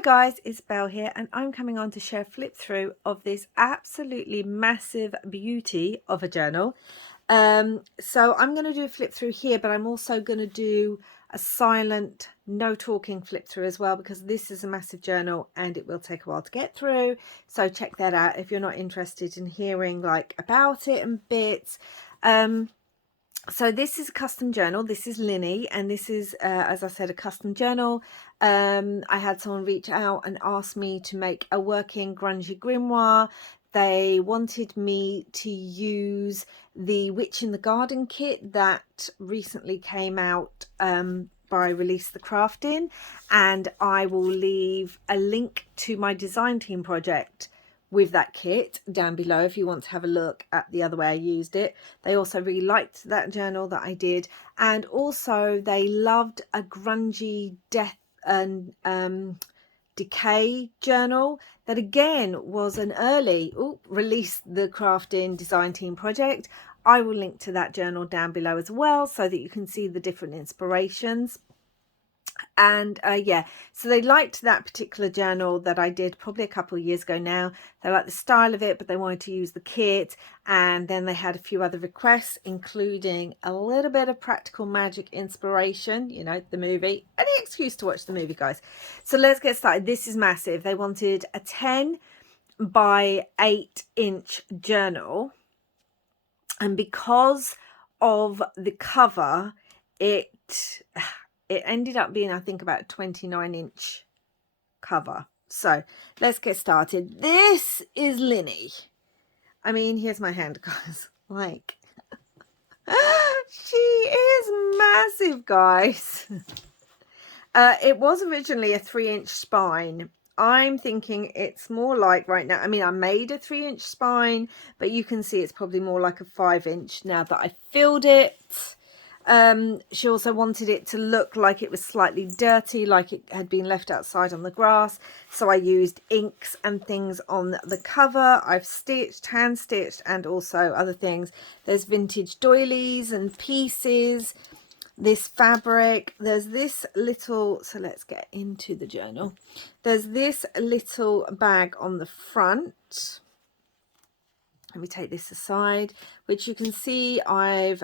Hi guys, it's Belle here and I'm coming on to share a flip through of this absolutely massive beauty of a journal. So I'm going to do a flip through here, but I'm also going to do a silent no talking flip through as well, because this is a massive journal and it will take a while to get through. So check that out if you're not interested in hearing like about it and bits. So this is a custom journal. This is Lynie, and this is, as I said, a custom journal. I had someone reach out and ask me to make a working grungy grimoire. They wanted me to use the Witch in the Garden kit that recently came out by Release the Craftin, and I will leave a link to my design team project with that kit down below if you want to have a look at the other way I used it. They also really liked that journal that I did, and also they loved a grungy death and decay journal that again was an early Release the Craftin design team project. I will link to that journal down below as well so that you can see the different inspirations. And yeah, so they liked that particular journal that I did probably a couple of years ago now. They liked the style of it, but they wanted to use the kit. And then they had a few other requests, including a little bit of practical magic inspiration, you know, the movie. Any excuse to watch the movie, guys. So let's get started. This is massive. They wanted a 10 by 8 inch journal, and because of the cover, it ended up being, I think, about a 29-inch cover. So let's get started. This is Lynie. I mean, here's my hand, guys. Like, she is massive, guys. It was originally a 3-inch spine. I'm thinking it's more like right now. I mean, I made a 3-inch spine, but you can see it's probably more like a 5-inch now that I filled it. She also wanted it to look like it was slightly dirty, like it had been left outside on the grass. So I used inks and things on the cover. I've stitched, hand stitched, and also other things. There's vintage doilies and pieces, this fabric. There's this little, so let's get into the journal. There's this little bag on the front. Let me take this aside, which you can see I've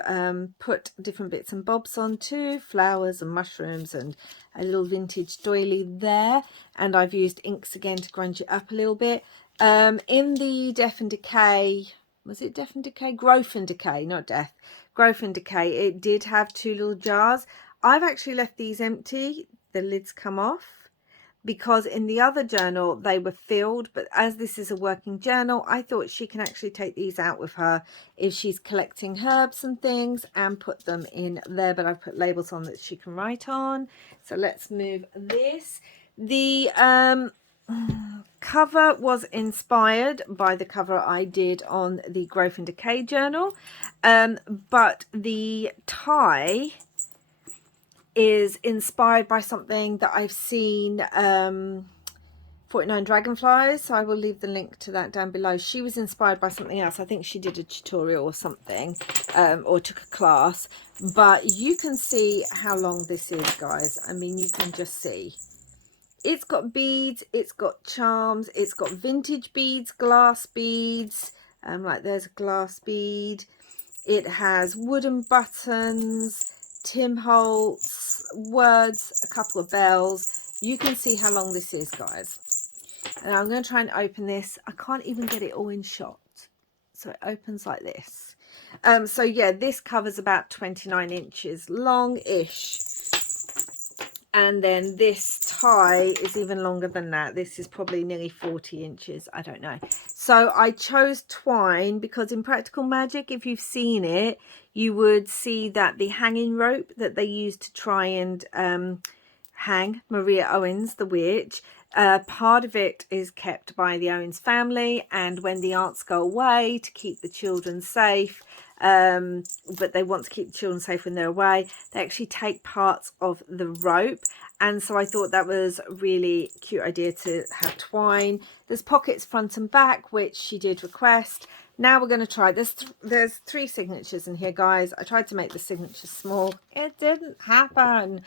put different bits and bobs on too, flowers and mushrooms and a little vintage doily there. And I've used inks again to grunge it up a little bit. In the Death and Decay, was it Death and Decay? Growth and Decay, not Death. Growth and Decay. It did have 2 little jars. I've actually left these empty. The lids come off, because in the other journal they were filled, but as this is a working journal, I thought she can actually take these out with her if she's collecting herbs and things and put them in there. But I've put labels on that she can write on. So let's move this. The cover was inspired by the cover I did on the Growth and Decay journal, but the tie is inspired by something that I've seen, 49 Dragonflies. So I will leave the link to that down below. She was inspired by something else. I think she did a tutorial or something, or took a class. But you can see how long this is, guys. I mean, you can just see. It's got beads, it's got charms, it's got vintage beads, glass beads. Like there's a glass bead. It has wooden buttons, Tim Holtz, words, a couple of bells. You can see how long this is, guys. And I'm going to try and open this. I can't even get it all in shot. So it opens like this. So yeah, this covers about 29 inches long-ish. And then this tie is even longer than that. This is probably nearly 40 inches. I don't know. So I chose twine because in Practical Magic, if you've seen it, you would see that the hanging rope that they used to try and hang Maria Owens, the witch, part of it is kept by the Owens family. And when the aunts go away to keep the children safe, but they want to keep the children safe when they're away, they actually take parts of the rope. And so I thought that was a really cute idea to have twine. There's pockets front and back, which she did request. Now we're going to try this. There's 3 signatures in here, guys. I tried to make the signatures small. It didn't happen.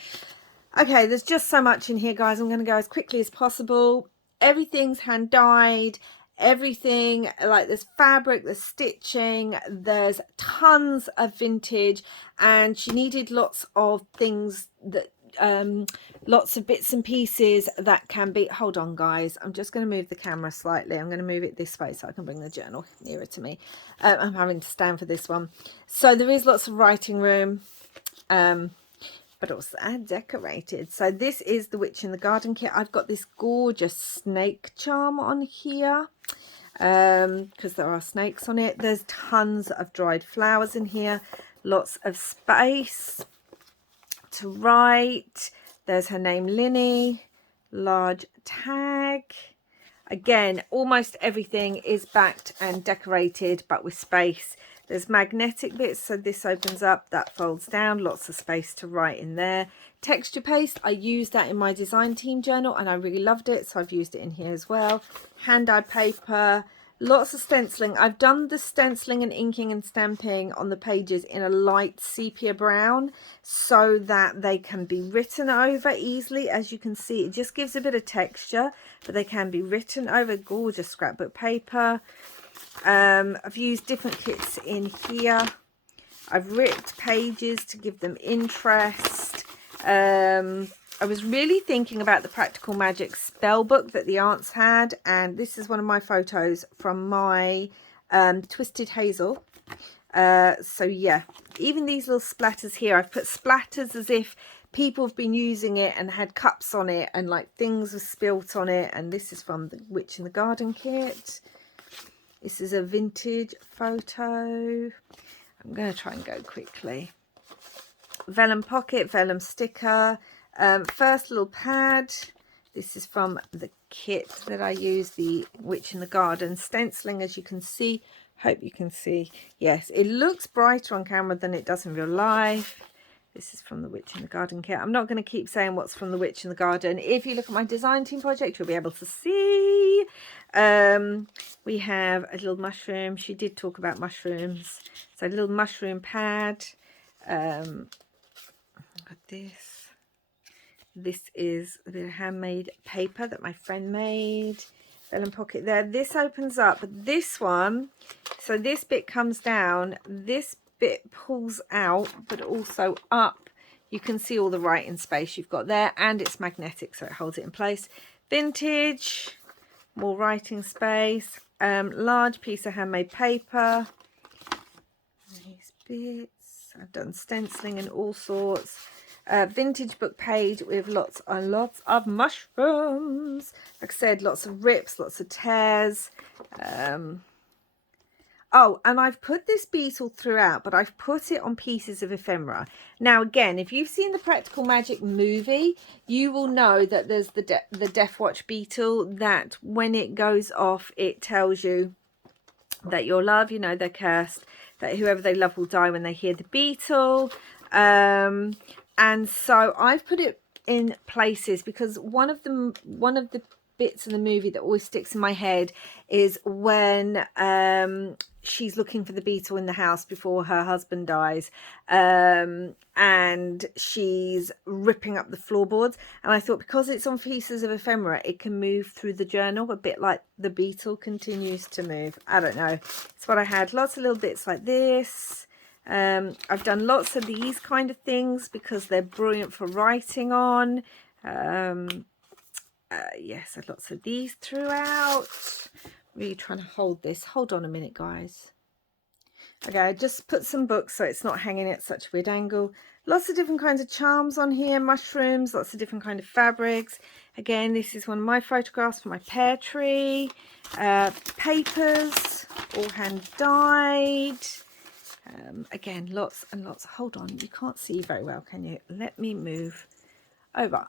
Okay, there's just so much in here, guys. I'm going to go as quickly as possible. Everything's hand dyed. Everything, like there's fabric, there's stitching, there's tons of vintage, and she needed lots of things that lots of bits and pieces that can be, hold on guys, I'm just going to move the camera slightly. I'm going to move it this way so I can bring the journal nearer to me. I'm having to stand for this one. So there is lots of writing room, but also decorated. So this is the Witch in the Garden kit. I've got this gorgeous snake charm on here because there are snakes on it. There's tons of dried flowers in here, lots of space to write. There's her name, Lynie, large tag. Again, almost everything is backed and decorated, but with space. There's magnetic bits, so this opens up, that folds down, lots of space to write in there. Texture paste, I used that in my design team journal and I really loved it, so I've used it in here as well. Hand-dyed paper, lots of stenciling. I've done the stenciling and inking and stamping on the pages in a light sepia brown so that they can be written over easily. As you can see, it just gives a bit of texture, but they can be written over. Gorgeous scrapbook paper. I've used different kits in here. I've ripped pages to give them interest. I was really thinking about the Practical Magic spell book that the aunts had, and this is one of my photos from my Twisted Hazel. So yeah, even these little splatters here, I've put splatters as if people have been using it and had cups on it and like things were spilt on it. And this is from the Witch in the Garden kit. This is a vintage photo. I'm going to try and go quickly. Vellum pocket, vellum sticker. First little pad. This is from the kit that I use, the Witch in the Garden stenciling, as you can see. Hope you can see. Yes, it looks brighter on camera than it does in real life. This is from the Witch in the Garden kit. I'm not going to keep saying what's from the Witch in the Garden. If you look at my design team project, you'll be able to see. We have a little mushroom. She did talk about mushrooms. So a little mushroom pad. Got this. This is a bit of handmade paper that my friend made. Vellum pocket there. This opens up. This one, so this bit comes down. This bit pulls out, but also up. You can see all the writing space you've got there, and it's magnetic, so it holds it in place. Vintage, more writing space. Large piece of handmade paper. These bits. I've done stenciling and all sorts. Vintage book page with lots and lots of mushrooms. Like I said, lots of rips, lots of tears. Oh, and I've put this beetle throughout, but I've put it on pieces of ephemera. Now, again, if you've seen the Practical Magic movie, you will know that there's the Death Watch beetle, that when it goes off, it tells you that your love, you know, they're cursed, that whoever they love will die when they hear the beetle. And so I've put it in places because one of the bits in the movie that always sticks in my head is when she's looking for the beetle in the house before her husband dies, and she's ripping up the floorboards, and I thought because it's on pieces of ephemera it can move through the journal a bit like the beetle continues to move. I don't know, it's what I had. Lots of little bits like this. I've done lots of these kind of things because they're brilliant for writing on. Yes, lots of these throughout. Really trying to hold this. Hold on a minute, guys. Okay, I just put some books so it's not hanging at such a weird angle. Lots of different kinds of charms on here, mushrooms, lots of different kind of fabrics. Again, this is one of my photographs for my pear tree. Papers, all hand dyed. Again, lots and lots. Hold on, you can't see very well, can you? Let me move over.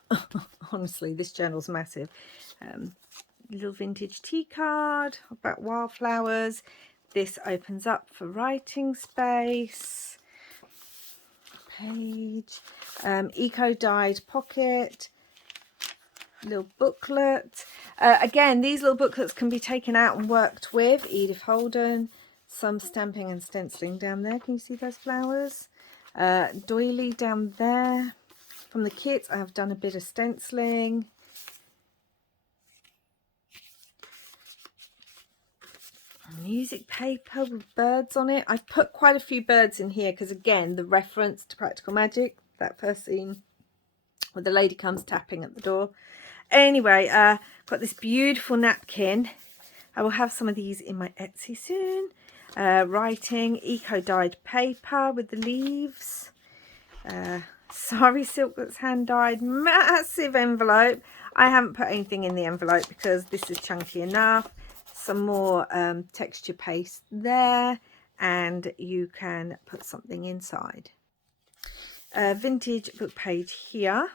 Honestly, this journal's massive. Little vintage tea card about wildflowers. This opens up for writing space. Page. Eco dyed pocket. Little booklet. Again, these little booklets can be taken out and worked with. Edith Holden. Some stamping and stenciling down there. Can you see those flowers? Doily down there. From the kits, I have done a bit of stenciling. Music paper with birds on it. I've put quite a few birds in here because, again, the reference to Practical Magic, that first scene where the lady comes tapping at the door. Anyway, got this beautiful napkin. I will have some of these in my Etsy soon. Writing, eco-dyed paper with the leaves. Sari silk that's hand dyed. Massive envelope. I haven't put anything in the envelope because this is chunky enough. Some more texture paste there, and you can put something inside. Vintage book page here.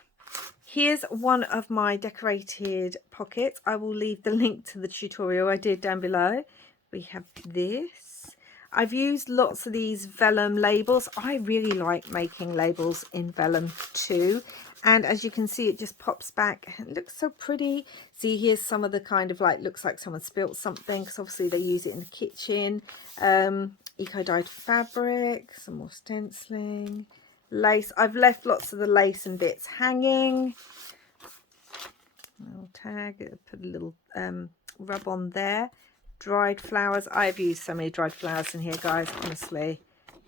Here's one of my decorated pockets. I will leave the link to the tutorial I did down below. We have this. I've used lots of these vellum labels. I really like making labels in vellum too. And as you can see, it just pops back. It looks so pretty. See, here's some of the kind of like, looks like someone spilt something, because obviously they use it in the kitchen. Eco-dyed fabric, some more stenciling. Lace. I've left lots of the lace and bits hanging. Little tag, put a little rub on there. Dried flowers. I've used so many dried flowers in here, guys, honestly.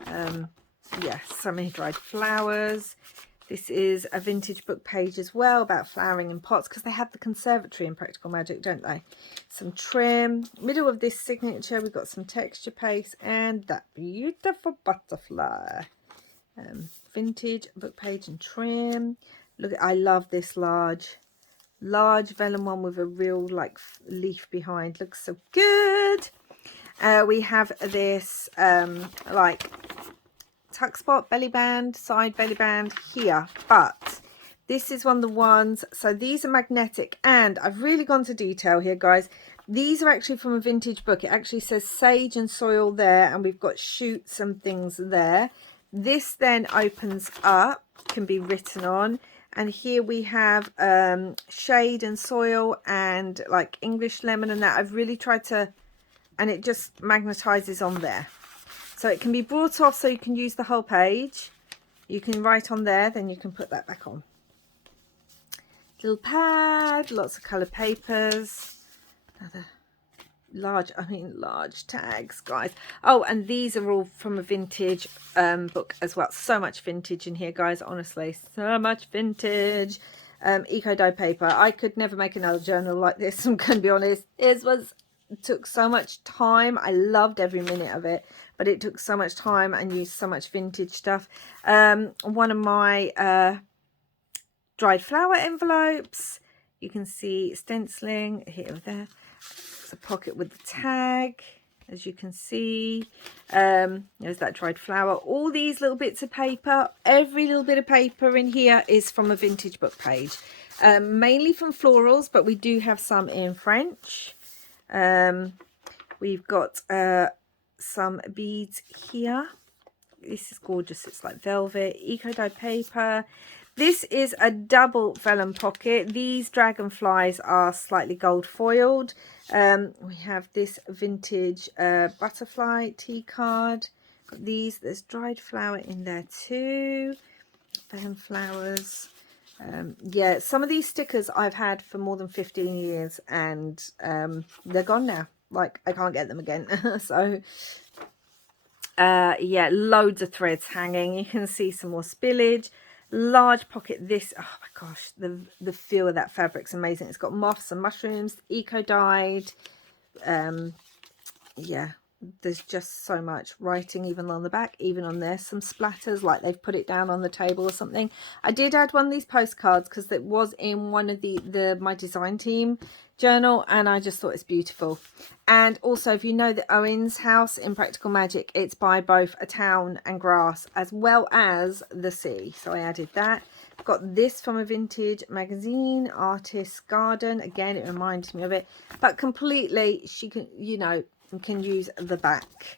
Yeah, so many dried flowers. This is a vintage book page as well about flowering in pots, because they have the conservatory in Practical Magic, don't they? Some trim. Middle of this signature, we've got some texture paste and that beautiful butterfly. Vintage book page and trim. Look, I love this large vellum one with a real like leaf behind. Looks so good. We have this like tuck spot belly band, side belly band here, but this is one of the ones, so these are magnetic, and I've really gone to detail here, guys. These are actually from a vintage book. It actually says sage and soil there, and we've got shoots and things there. This then opens up, can be written on, and here we have shade and soil and like English lemon and that. I've really tried to, and it just magnetizes on there. So it can be brought off, so you can use the whole page. You can write on there, then you can put that back on. Little pad, lots of coloured papers. Another large tags, guys. Oh, and these are all from a vintage book as well. So much vintage in here, guys, honestly. So much vintage. Eco-dyed paper. I could never make another journal like this, I'm going to be honest. It took so much time. I loved every minute of it, but it took so much time and used so much vintage stuff. One of my dried flower envelopes. You can see stenciling here or there. It's a pocket with the tag, as you can see. There's that dried flower. All these little bits of paper, every little bit of paper in here is from a vintage book page. Mainly from florals, but we do have some in French. We've got some beads here. This is gorgeous. It's like velvet. Eco-dyed paper. This is a double vellum pocket. These dragonflies are slightly gold foiled. We have this vintage butterfly tea card. Got these. There's dried flower in there too. Vellum flowers. Yeah, some of these stickers I've had for more than 15 years, and they're gone now. Like, I can't get them again. So yeah, loads of threads hanging. You can see some more spillage. Large pocket. This, oh my gosh, the feel of that fabric's amazing. It's got moths and mushrooms, eco-dyed. Yeah, there's just so much writing even on the back, even on there, some splatters like they've put it down on the table or something. I did add one of these postcards because it was in one of my design team journal, and I just thought it's beautiful. And also, if you know the Owen's house in Practical Magic, it's by both a town and grass as well as the sea, so I added that. I've got this from a vintage magazine, Artist's Garden. Again, it reminds me of it, but completely, she can, you know, can use the back.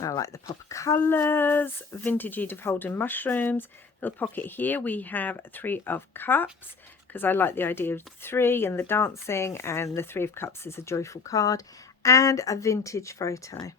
I like the pop of colours. Vintage Edith Holden mushrooms. Little pocket here. We have 3 of Cups, because I like the idea of 3 and the dancing, and the 3 of Cups is a joyful card. And a vintage photo.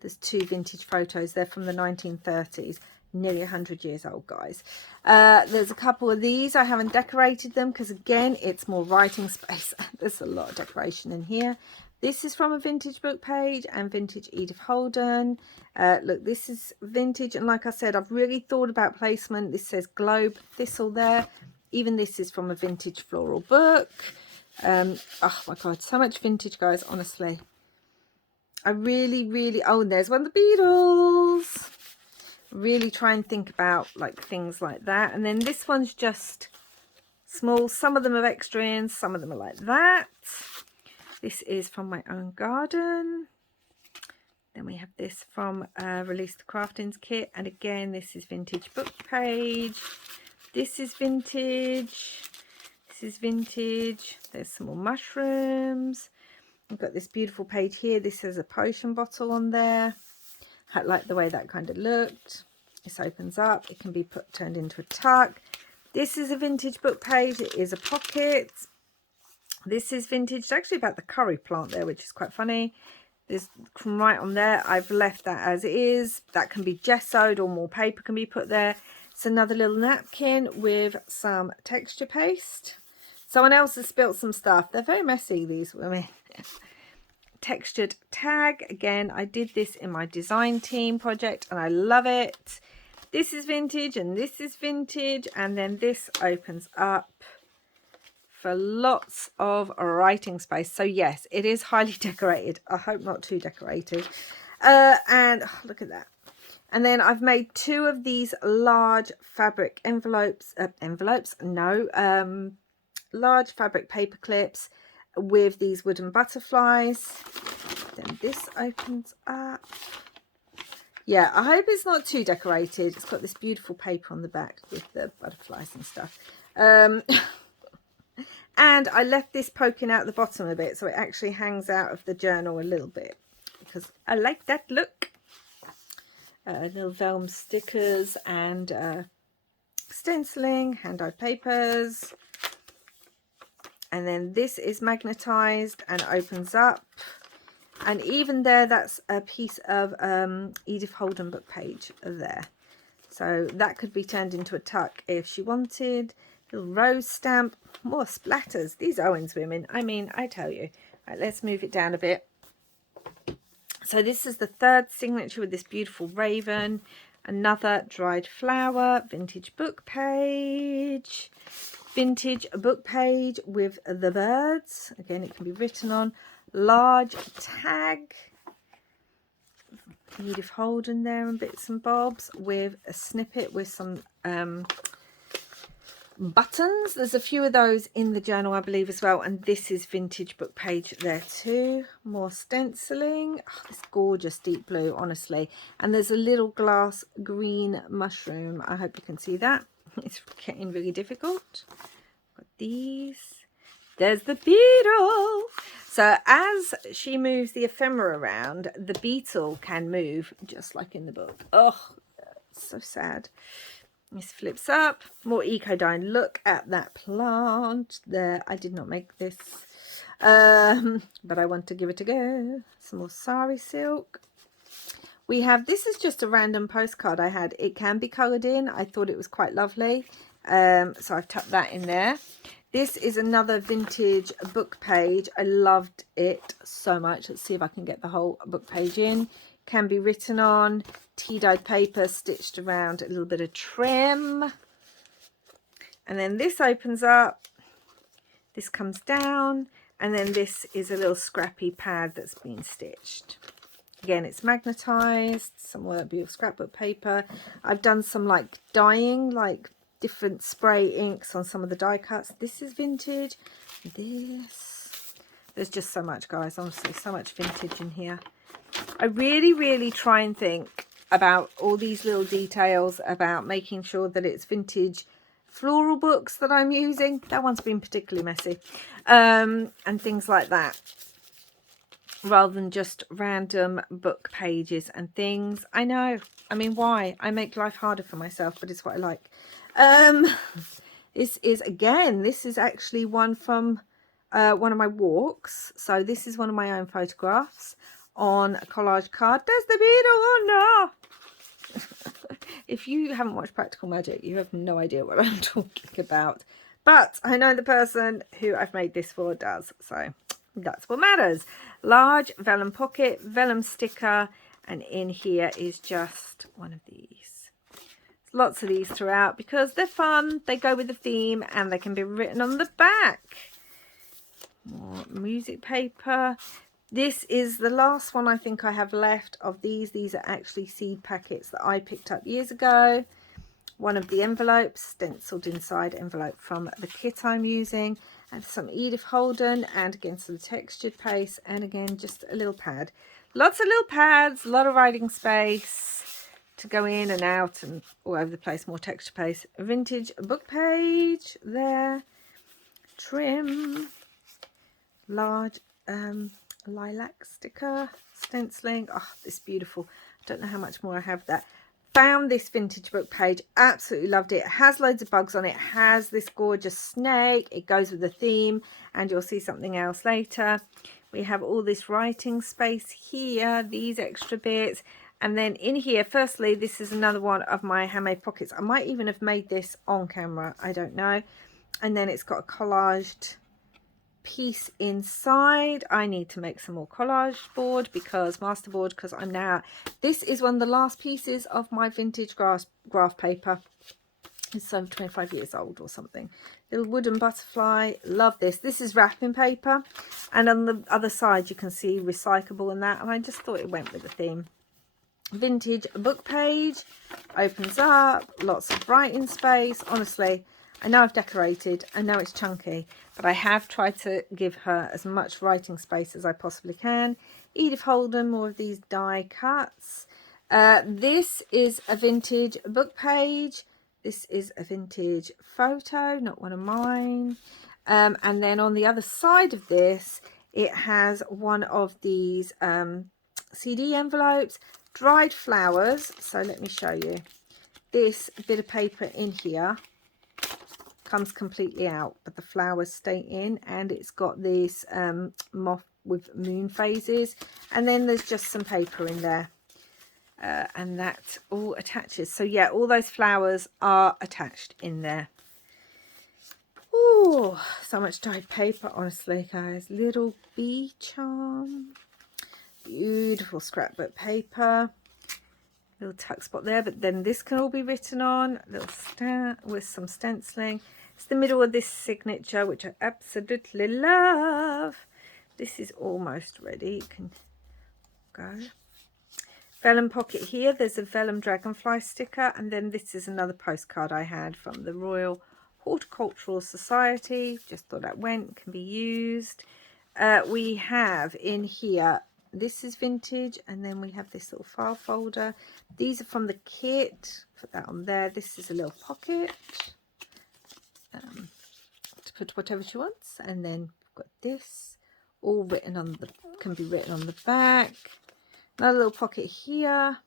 There's 2 vintage photos. They're from the 1930s. nearly 100 years old, guys. There's a couple of these. I haven't decorated them because, again, it's more writing space. There's a lot of decoration in here. This is from a vintage book page and vintage Edith Holden. Look, this is vintage, and like I said, I've really thought about placement. This says Globe Thistle there. Even this is from a vintage floral book. Oh my god, so much vintage, guys, honestly. I really, oh, and there's one of the Beatles. Really try and think about like things like that. And then this one's just small. Some of them are extra in, some of them are like that. This is from my own garden. Then we have this from Release the Craftings kit, and again this is vintage book page. This is vintage. This is vintage. There's some more mushrooms. I've got this beautiful page here. This has a potion bottle on there. I like the way that kind of looked. This opens up. It can be turned into a tuck. This is a vintage book page. It is a pocket. This is vintage. It's actually about the curry plant there, which is quite funny. This from right on there. I've left that as it is. That can be gessoed or more paper can be put there. It's another little napkin with some texture paste. Someone else has spilt some stuff. They're very messy, these women. Textured tag. Again, I did this in my design team project and I love it. This is vintage and this is vintage, and then this opens up for lots of writing space. So yes, it is highly decorated. I hope not too decorated. And oh, look at that. And then I've made two of these large fabric large fabric paper clips with these wooden butterflies. Then this opens up. Yeah, I hope it's not too decorated. It's got this beautiful paper on the back with the butterflies and stuff. And I left this poking out the bottom a bit, so it actually hangs out of the journal a little bit because I like that look. Little vellum stickers and stenciling, hand-dyed papers. And then this is magnetized and opens up. And even there, that's a piece of Edith Holden book page there. So that could be turned into a tuck if she wanted. Little rose stamp, more splatters. These Owens women, I mean, I tell you. Right, let's move it down a bit. So this is the third signature with this beautiful raven. Another dried flower, vintage book page. Vintage book page with the birds. Again, it can be written on. Large tag. Edith Holden there and bits and bobs with a snippet with some buttons. There's a few of those in the journal, I believe, as well. And this is vintage book page there too. More stenciling. Oh, this gorgeous deep blue, honestly. And there's a little glass green mushroom. I hope you can see that. It's getting really difficult. Got these. There's the beetle. So as she moves the ephemera around, the beetle can move just like in the book. Oh, so sad. This flips up. More Ecodyne. Look at that plant there. I did not make this, but I want to give it a go. Some more sari silk. We have, this is just a random postcard I had. It can be coloured in. I thought it was quite lovely. So I've tucked that in there. This is another vintage book page. I loved it so much. Let's see if I can get the whole book page in. Can be written on. Tea-dyed paper stitched around a little bit of trim. And then this opens up. This comes down. And then this is a little scrappy pad that's been stitched. Again, it's magnetized. Some more beautiful scrapbook paper. I've done some like dyeing, like different spray inks on some of the die cuts. This is vintage. This. There's just so much, guys. Honestly, so much vintage in here. I really try and think about all these little details about making sure that it's vintage floral books that I'm using. That one's been particularly messy. And things like that. Rather than just random book pages and things. I know. I mean, why? I make life harder for myself, but it's what I like. This is, again, this is actually one from one of my walks. So this is one of my own photographs on a collage card. There's the beetle. Oh no. If you haven't watched Practical Magic, you have no idea what I'm talking about. But I know the person who I've made this for does, so that's what matters. Large vellum pocket, vellum sticker, and in here is just one of these. Lots of these throughout because they're fun, they go with the theme, and they can be written on the back. More music paper. This is the last one I think I have left of these. These are actually seed packets that I picked up years ago. One of the envelopes, stenciled inside envelope from the kit I'm using, and some Edith Holden, and again some textured paste, and again just a little pad. Lots of little pads, a lot of writing space to go in and out and all over the place. More texture paste. A vintage book page there. Trim. Large lilac sticker, stenciling. Oh, this is beautiful. I don't know how much more I have there. Found this vintage book page, absolutely loved it. It has loads of bugs on it, has this gorgeous snake, it goes with the theme, and you'll see something else later. We have all this writing space here, these extra bits, and then in here, firstly, this is another one of my handmade pockets. I might even have made this on camera, I don't know. And then it's got a collaged piece inside. I need to make some more collage board masterboard because I'm now, this is one of the last pieces of my vintage graph paper. It's over 25 years old or something. Little wooden butterfly, love this. This is wrapping paper, and on the other side you can see recyclable and that, and I just thought it went with the theme. Vintage book page, opens up, lots of writing space. Honestly, I know I've decorated, I know it's chunky, but I have tried to give her as much writing space as I possibly can. Edith Holden, more of these die cuts. This is a vintage book page. This is a vintage photo, not one of mine. And then on the other side of this, it has one of these CD envelopes, dried flowers. So let me show you. This bit of paper in here comes completely out, but the flowers stay in, and it's got this moth with moon phases, and then there's just some paper in there, and that all attaches. So yeah, all those flowers are attached in there. Oh, so much dyed paper, honestly, guys. Little bee charm, beautiful scrapbook paper, little tuck spot there, but then this can all be written on, a little stamp with some stenciling. It's the middle of this signature, which I absolutely love. This is almost ready. It can go. Vellum pocket here. There's a vellum dragonfly sticker, and then this is another postcard I had from the Royal Horticultural Society. Just thought that can be used. We have in here, this is vintage, and then we have this little file folder. These are from the kit. Put that on there. This is a little pocket to put whatever she wants, and then we've got this all written on the, can be written on the back. Another little pocket here,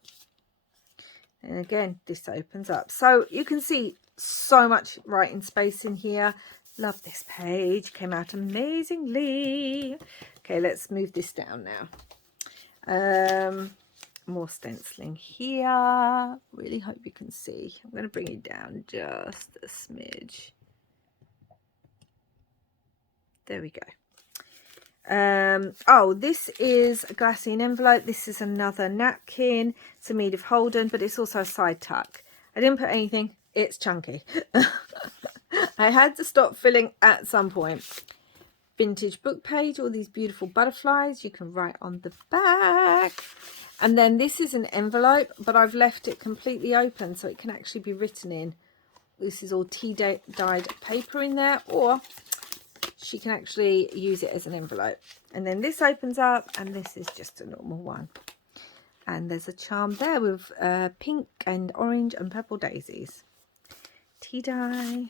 and again this opens up, so you can see so much writing space in here. Love this page, came out amazingly. Okay, let's move this down now. More stenciling here. Really hope you can see. I'm going to bring it down just a smidge. There we go. Oh, this is a glassine envelope. This is another napkin, some Edith Holden, but it's also a side tuck. I didn't put anything. It's chunky. I had to stop filling at some point. Vintage book page, all these beautiful butterflies. You can write on the back. And then this is an envelope, but I've left it completely open so it can actually be written in. This is all tea-dyed paper in there, or she can actually use it as an envelope. And then this opens up, and this is just a normal one. And there's a charm there with pink and orange and purple daisies. Tea dye.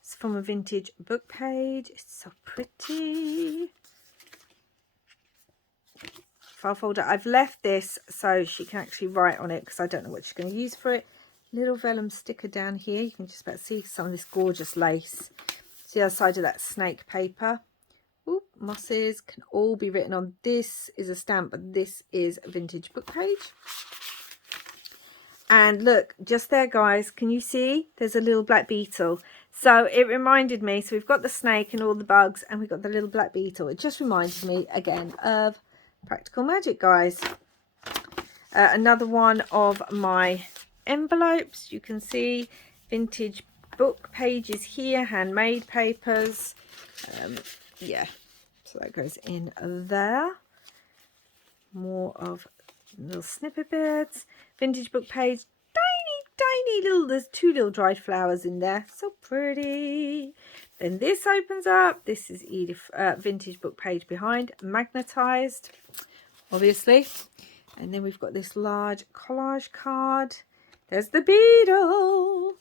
It's from a vintage book page. It's so pretty. File folder. I've left this so she can actually write on it because I don't know what she's going to use for it. Little vellum sticker down here. You can just about see some of this gorgeous lace. It's the other side of that snake paper. Ooh, mosses can all be written on. This is a stamp, but this is a vintage book page. And look, just there, guys, can you see there's a little black beetle? So it reminded me, so we've got the snake and all the bugs, and we've got the little black beetle. It just reminded me again of Practical Magic, guys. Another one of my envelopes. You can see vintage book pages here, handmade papers. Yeah, so that goes in there. More of little snippet bits, vintage book page, tiny little, there's 2 little dried flowers in there, so pretty. Then this opens up. This is Edith, vintage book page behind, magnetized, obviously. And then we've got this large collage card. There's the beetle.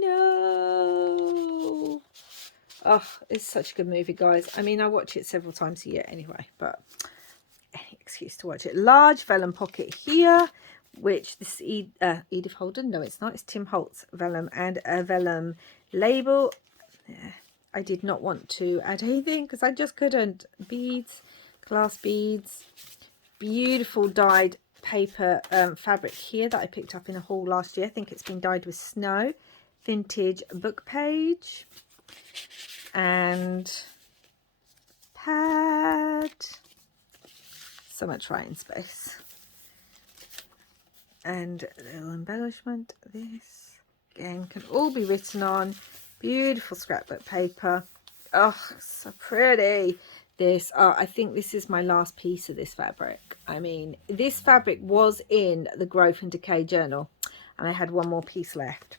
No. Oh, it's such a good movie, guys. I mean, I watch it several times a year anyway, but any excuse to watch it. Large vellum pocket here, which this Edith Holden, no it's not, it's Tim Holtz vellum, and a vellum label. I did not want to add anything because I just couldn't. Beads, glass beads, beautiful dyed paper fabric here that I picked up in a haul last year. I think it's been dyed with snow. Vintage book page and pad. So much writing space. And a little embellishment. This again can all be written on. Beautiful scrapbook paper. Oh, so pretty. This, I think this is my last piece of this fabric. I mean, this fabric was in the Growth and Decay journal, and I had one more piece left.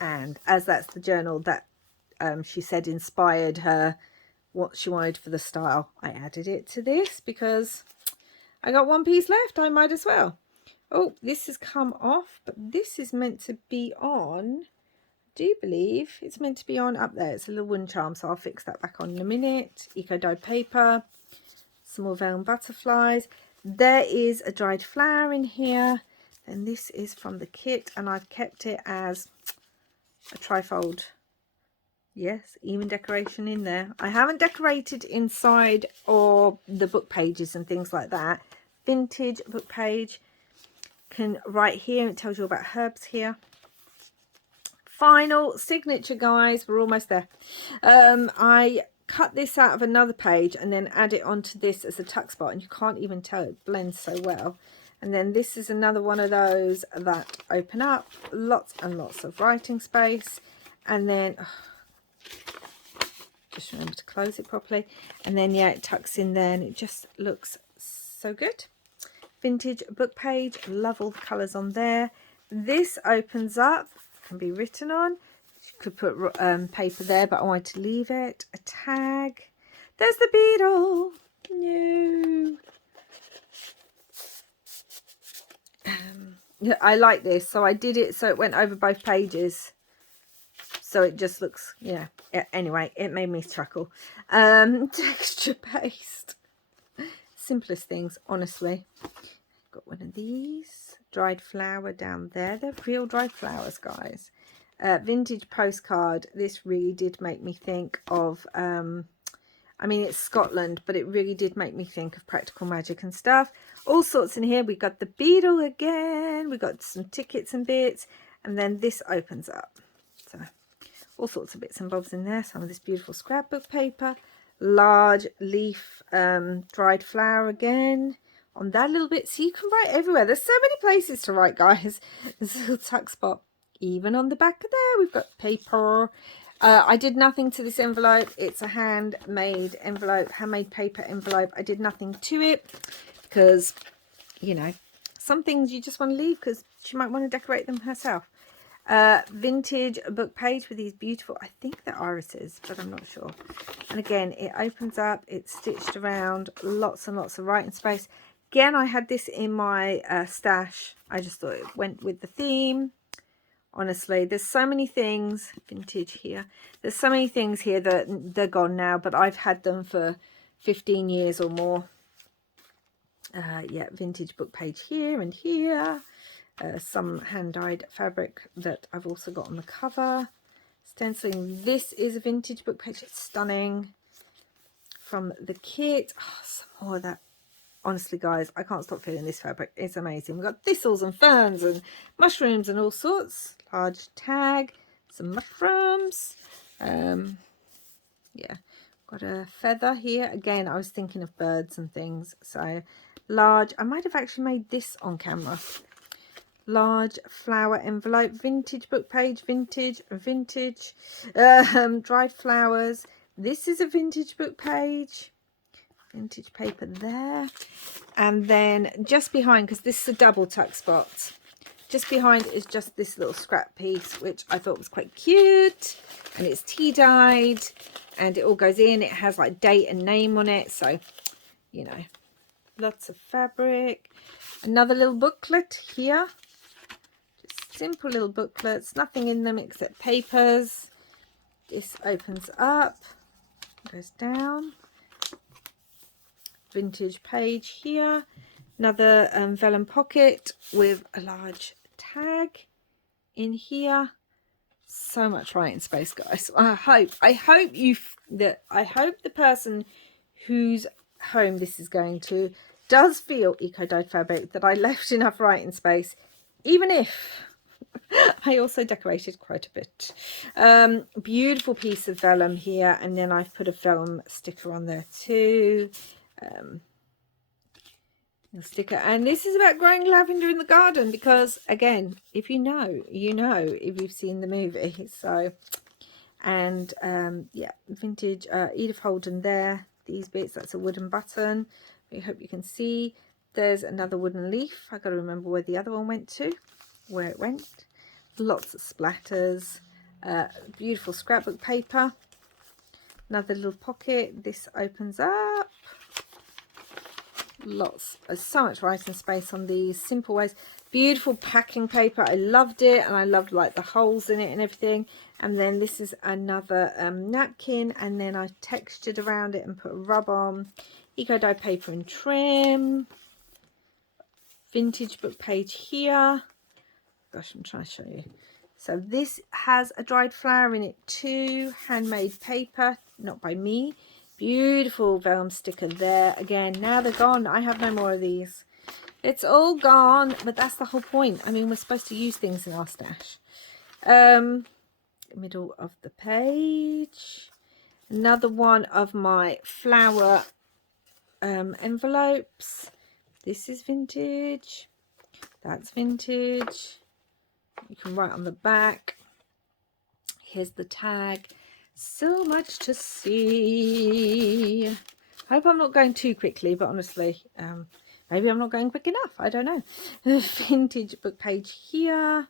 And as that's the journal that she said inspired her what she wanted for the style, I added it to this because I got one piece left. I might as well. Oh, this has come off, but this is meant to be on. I do believe it's meant to be on up there. It's a little wind charm, so I'll fix that back on in a minute. Eco dyed paper, some more vellum butterflies. There is a dried flower in here, and this is from the kit, and I've kept it as a trifold. Yes, even decoration in there. I haven't decorated inside or the book pages and things like that. Vintage book page. Can write here, it tells you about herbs here. Final signature, guys, we're almost there. I cut this out of another page and then add it onto this as a tuck spot, and you can't even tell, it blends so well. And then this is another one of those that open up, lots and lots of writing space. And then just remember to close it properly, and then yeah, it tucks in there and it just looks so good. Vintage book page, love all the colours on there. This opens up, can be written on. You could put paper there, but I wanted to leave it. A tag. There's the beetle. No. Yeah, I like this, so I did it so it went over both pages. So it just looks, yeah. Anyway, it made me chuckle. Texture paste. Simplest things, honestly. Got one of these. Dried flower down there. They're real dried flowers, guys. Vintage postcard. This really did make me think of, I mean, it's Scotland, but it really did make me think of Practical Magic and stuff. All sorts in here. We got the beetle again. We got some tickets and bits. And then this opens up. So all sorts of bits and bobs in there. Some of this beautiful scrapbook paper. Large leaf dried flower again on that little bit. So you can write everywhere. There's so many places to write, guys. There's a little tuck spot even on the back of there. We've got paper. I did nothing to this envelope. It's a handmade envelope, handmade paper envelope. I did nothing to it because, you know, some things you just want to leave because she might want to decorate them herself. Vintage book page with these beautiful, I think they're irises, but I'm not sure. And again, it opens up, it's stitched around, lots and lots of writing space. Again, I had this in my stash. I just thought it went with the theme. Honestly, there's so many things, vintage here. There's so many things here that they're gone now, but I've had them for 15 years or more. Yeah, vintage book page here and here. Some hand-dyed fabric that I've also got on the cover. Stenciling. This is a vintage book page. It's stunning. From the kit. Oh, some more of that honestly, guys, I can't stop feeling this fabric. It's amazing. We've got thistles and ferns and mushrooms and all sorts. Large tag, some mushrooms. Yeah, got a feather here. Again, I was thinking of birds and things. So large, I might have actually made this on camera. Large flower envelope, vintage book page, vintage, dried flowers. This is a vintage book page, vintage paper there. And then just behind, because this is a double tuck spot, just behind is just this little scrap piece, which I thought was quite cute. And it's tea dyed and it all goes in. It has like date and name on it. So, you know, lots of fabric. Another little booklet here. Just simple little booklets. Nothing in them except papers. This opens up, goes down. Vintage page here. Another vellum pocket with a large tag in here. So much writing space, guys. I hope the person whose home this is going to does feel eco-dyed fabric, that I left enough writing space, even if I also decorated quite a bit. Beautiful piece of vellum here, and then I've put a vellum sticker on there too. Sticker, and this is about growing lavender in the garden, because again, if you know, you know, if you've seen the movie. So, and yeah, vintage Edith Holden there. These bits, that's a wooden button. I hope you can see. There's another wooden leaf. I got to remember where the other one went to, where it went. Lots of splatters. Beautiful scrapbook paper. Another little pocket. This opens up. Lots, so much writing space on these simple ways. Beautiful packing paper. I loved it, and I loved like the holes in it and everything. And then this is another napkin, and then I textured around it and put a rub on. Eco dye paper and trim. Vintage book page here. Gosh, I'm trying to show you. So this has a dried flower in it too. Handmade paper, not by me. Beautiful vellum sticker there. Again, now they're gone. I have no more of these. It's all gone, but that's the whole point. I mean, we're supposed to use things in our stash. Middle of the page. Another one of my flower envelopes. This is vintage. That's vintage. You can write on the back. Here's the tag. So much to see. I hope I'm not going too quickly, but honestly, maybe I'm not going quick enough. I don't know. Vintage book page here.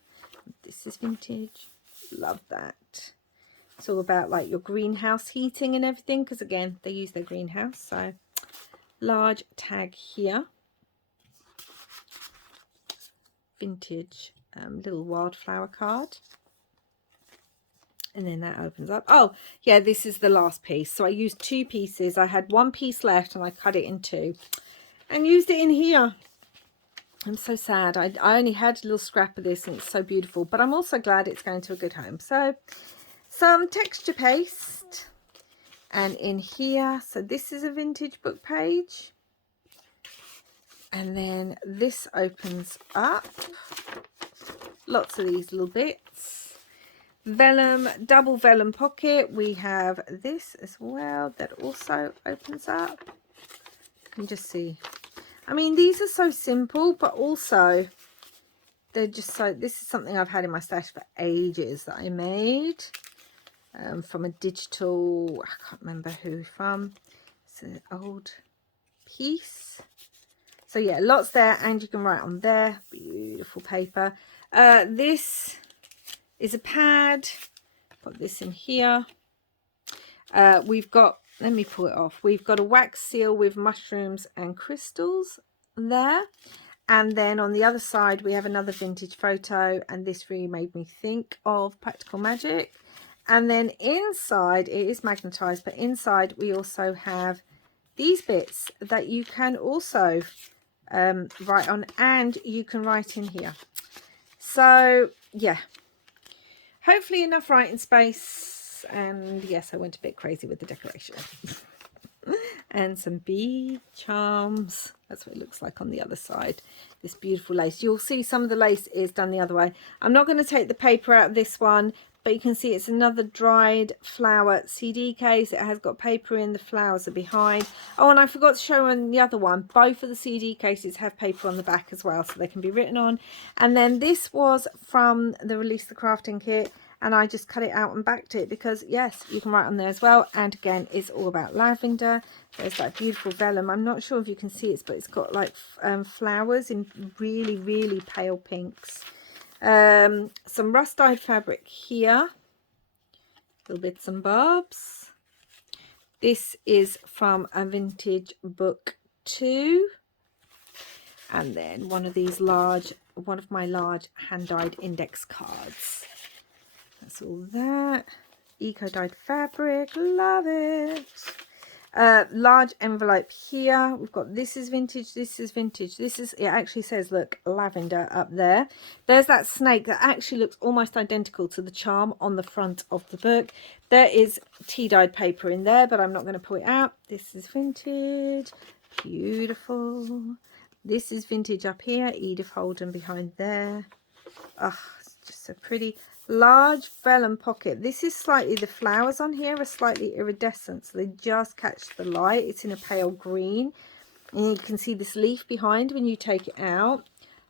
This is vintage. Love that. It's all about like your greenhouse heating and everything, because again, they use their greenhouse. So large tag here. Vintage little wildflower card. And then that opens up. Oh, yeah, this is the last piece. So I used two pieces. I had one piece left and I cut it in two and used it in here. I'm so sad. I only had a little scrap of this and it's so beautiful. But I'm also glad it's going to a good home. So some texture paste. And in here, so this is a vintage book page. And then this opens up. Lots of these little bits. Vellum, double vellum pocket. We have this as well that also opens up. You can just see. I mean, these are so simple, but also they're just so, this is something I've had in my stash for ages that I made from a digital, I can't remember who from. It's an old piece. So yeah, lots there, and you can write on there. Beautiful paper. This is a pad. Put this in here. We've got, let me pull it off. We've got a wax seal with mushrooms and crystals there. And then on the other side, we have another vintage photo. And this really made me think of Practical Magic. And then inside, it is magnetized, but inside we also have these bits that you can also write on, and you can write in here. So yeah, hopefully enough writing space. And yes, I went a bit crazy with the decoration. and some bead charms. That's what it looks like on the other side. This beautiful lace. You'll see some of the lace is done the other way. I'm not going to take the paper out of this one, but you can see it's another dried flower CD case. It has got paper in, the flowers are behind. Oh, and I forgot to show on the other one, both of the CD cases have paper on the back as well, so they can be written on. And then this was from the Release the Crafting kit, and I just cut it out and backed it because yes, you can write on there as well. And again, it's all about lavender. There's that beautiful vellum. I'm not sure if you can see it, but it's got like flowers in really, really pale pinks. Some rust dyed fabric here, little bits and bobs. This is from a vintage book 2, and then one of my large hand dyed index cards. That's all that. Eco dyed fabric, love it. Large envelope here. We've got this is vintage, this is vintage, this is, it actually says, look, lavender up there. There's that snake that actually looks almost identical to the charm on the front of the book. There is tea dyed paper in there, but I'm not going to pull it out. This is vintage, beautiful. This is vintage up here, Edith Holden behind there. Oh, it's just so pretty. Large vellum pocket. This is slightly, the flowers on here are slightly iridescent, so they just catch the light. It's in a pale green, and you can see this leaf behind when you take it out.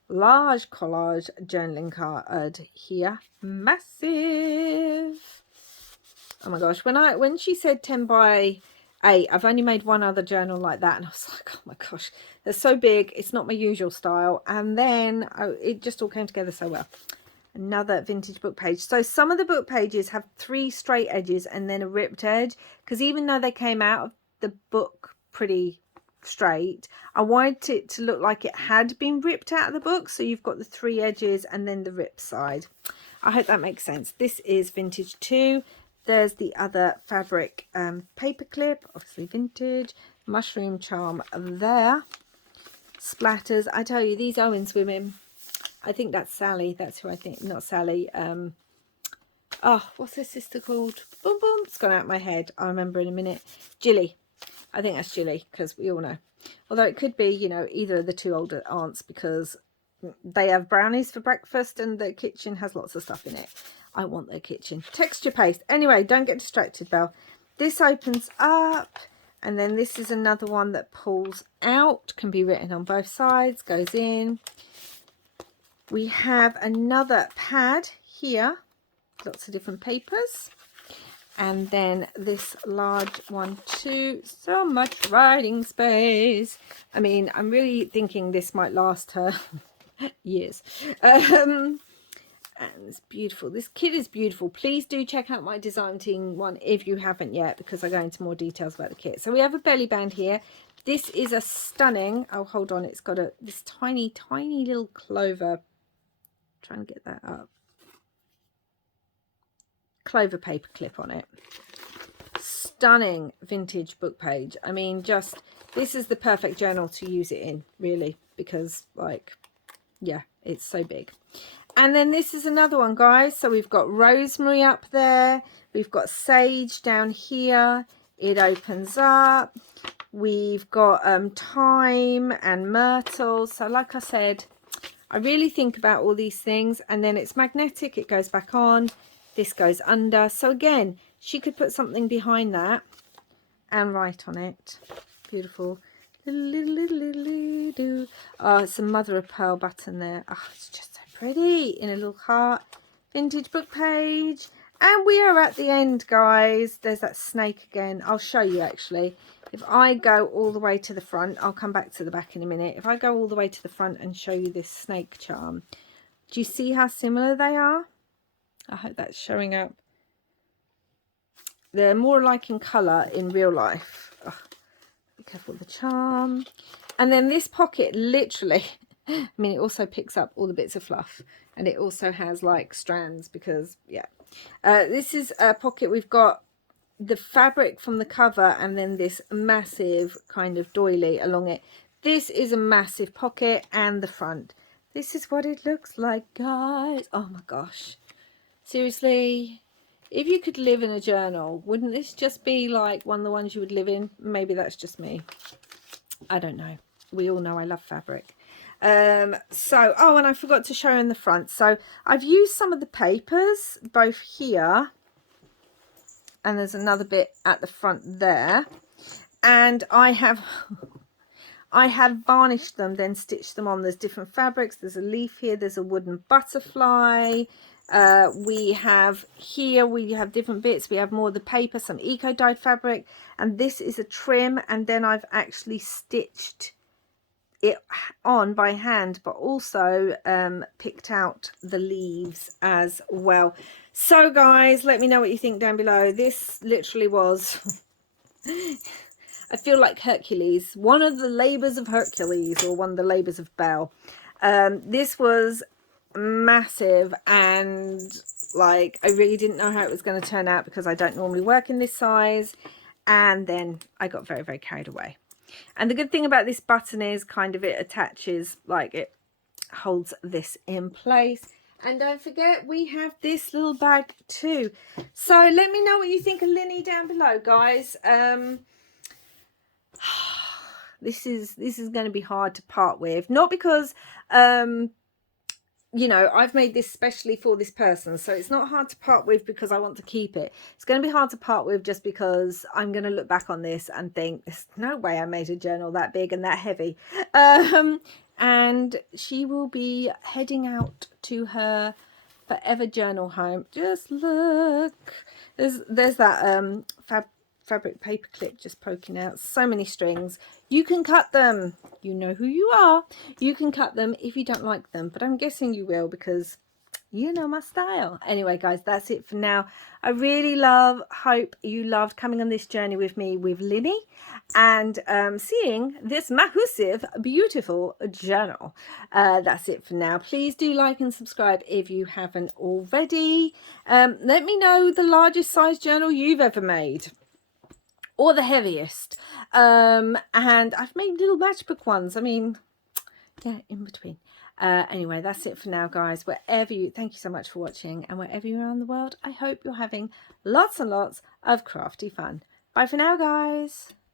Large collage journaling card here, massive. Oh my gosh, when she said 10 by 8, I've only made one other journal like that, and I was like, oh my gosh, they're so big. It's not my usual style, and then it just all came together so well. Another vintage book page. So some of the book pages have 3 straight edges and then a ripped edge, because even though they came out of the book pretty straight, I wanted it to look like it had been ripped out of the book. So you've got the 3 edges and then the ripped side. I hope that makes sense. This is vintage 2. There's the other fabric paper clip, obviously vintage. Mushroom charm there. Splatters. I tell you, these Owens women, I think that's Sally. That's who I think. Not Sally. Oh, what's her sister called? Boom, boom. It's gone out of my head. I'll remember in a minute. Jilly. I think that's Jilly, because we all know. Although it could be, you know, either of the 2 older aunts, because they have brownies for breakfast and the kitchen has lots of stuff in it. I want their kitchen. Texture paste. Anyway, don't get distracted, Belle. This opens up, and then this is another one that pulls out. Can be written on both sides. Goes in. We have another pad here, lots of different papers, and then this large one too. So much writing space. I mean, I'm really thinking this might last her years. And it's beautiful. This kit is beautiful. Please do check out my design team one if you haven't yet, because I go into more details about the kit. So we have a belly band here. This is a stunning, oh hold on, it's got this tiny little clover. Try and get that up. Clover paper clip on it. Stunning vintage book page. I mean, just, this is the perfect journal to use it in, really, because, like, yeah, it's so big. And then this is another one, guys. So we've got rosemary up there. We've got sage down here. It opens up. We've got thyme and myrtle. So like I said, I really think about all these things. And then it's magnetic. It goes back on. This goes under. So again, she could put something behind that and write on it. Beautiful. Oh, it's a mother of pearl button there. Oh, it's just so pretty in a little heart. Vintage book page. And we are at the end, guys. There's that snake again. I'll show you actually. If I go all the way to the front, I'll come back to the back in a minute. If I go all the way to the front and show you this snake charm, do you see how similar they are? I hope that's showing up. They're more alike in colour in real life. Oh, be careful with the charm. And then this pocket, literally, I mean, it also picks up all the bits of fluff. And it also has like strands because, yeah. This is a pocket. We've got the fabric from the cover and then this massive kind of doily along it. This is a massive pocket and the front. This is what it looks like, guys. Oh my gosh. Seriously. If you could live in a journal, wouldn't this just be like one of the ones you would live in? Maybe that's just me. I don't know. We all know I love fabric. So, oh, and I forgot to show you in the front. So I've used some of the papers, both here, and there's another bit at the front there. And I have varnished them, then stitched them on. There's different fabrics. There's a leaf here. There's a wooden butterfly. We have different bits. We have more of the paper, some eco dyed fabric, and this is a trim. And then I've actually stitched it on by hand, but also picked out the leaves as well. So guys, let me know what you think down below. This literally was I feel like Hercules, one of the labors of Hercules, or one of the labors of Belle. This was massive, and like I really didn't know how it was going to turn out because I don't normally work in this size, and then I got very, very carried away. And the good thing about this button is kind of it attaches, like it holds this in place. And don't forget, we have this little bag too. So let me know what you think of Lenny down below, guys. This is going to be hard to part with, not because you know, I've made this specially for this person, so it's not hard to part with because I want to keep it. It's going to be hard to part with just because I'm going to look back on this and think there's no way I made a journal that big and that heavy. And she will be heading out to her forever journal home. Just look, there's that fabric paper clip just poking out. So many strings. You can cut them. You know who you are. You can cut them if you don't like them, but I'm guessing you will because you know my style. Anyway, guys, that's it for now. I really hope you loved coming on this journey with me with Lynie and seeing this massive, beautiful journal. That's it for now. Please do like and subscribe if you haven't already. Let me know the largest size journal you've ever made, or the heaviest. And I've made little matchbook ones. I mean, yeah, in between. Anyway, that's it for now, guys. Thank you so much for watching, and wherever you are in the world, I hope you're having lots and lots of crafty fun. Bye for now, guys.